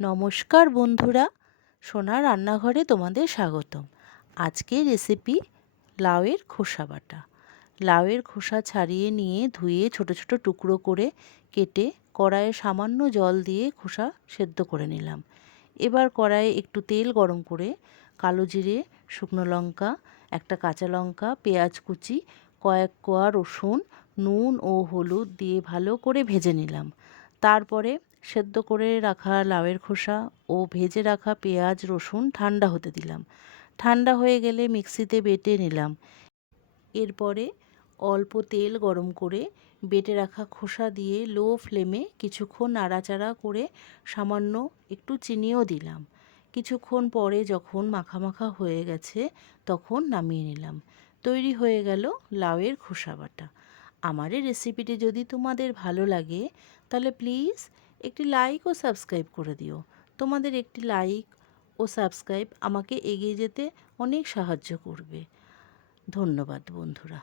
নমস্কার বন্ধুরা, সোনার রান্নাঘরে তোমাদের স্বাগতম। আজকের রেসিপি লাউয়ের খোসা বাটা। লাউয়ের খোসা ছাড়িয়ে নিয়ে ধুয়ে ছোট ছোট টুকরো করে কেটে কড়াইয়ে সামান্য জল দিয়ে খোসা সেদ্ধ করে নিলাম। এবার কড়াইয়ে একটু তেল গরম করে কালো জিরে, শুকনো লঙ্কা, একটা কাঁচা লঙ্কা, পেঁয়াজ কুচি, কয়েক কোয়া রসুন, নুন ও হলুদ দিয়ে ভালো করে ভেজে নিলাম। তারপরে সেদ্ধ করে রাখা লাউয়ের খোসা ও ভেজে রাখা পেঁয়াজ রসুন ঠান্ডা হতে দিলাম। ঠান্ডা হয়ে গেলে মিক্সিতে বেটে নিলাম। এরপরে অল্প তেল গরম করে বেটে রাখা খোসা দিয়ে লো ফ্লেমে কিছুক্ষণ নাড়াচাড়া করে সামান্য একটু চিনিও দিলাম। কিছুক্ষণ পরে যখন মাখা মাখা হয়ে গেছে তখন নামিয়ে নিলাম। তৈরি হয়ে গেল লাউয়ের খোসা বাটা। আমার এই রেসিপিটি যদি তোমাদের ভালো লাগে তাহলে প্লিজ একটি লাইক ও সাবস্ক্রাইব করে দিও। তোমাদের একটি লাইক ও সাবস্ক্রাইব আমাকে এগিয়ে যেতে অনেক সাহায্য করবে। ধন্যবাদ বন্ধুরা।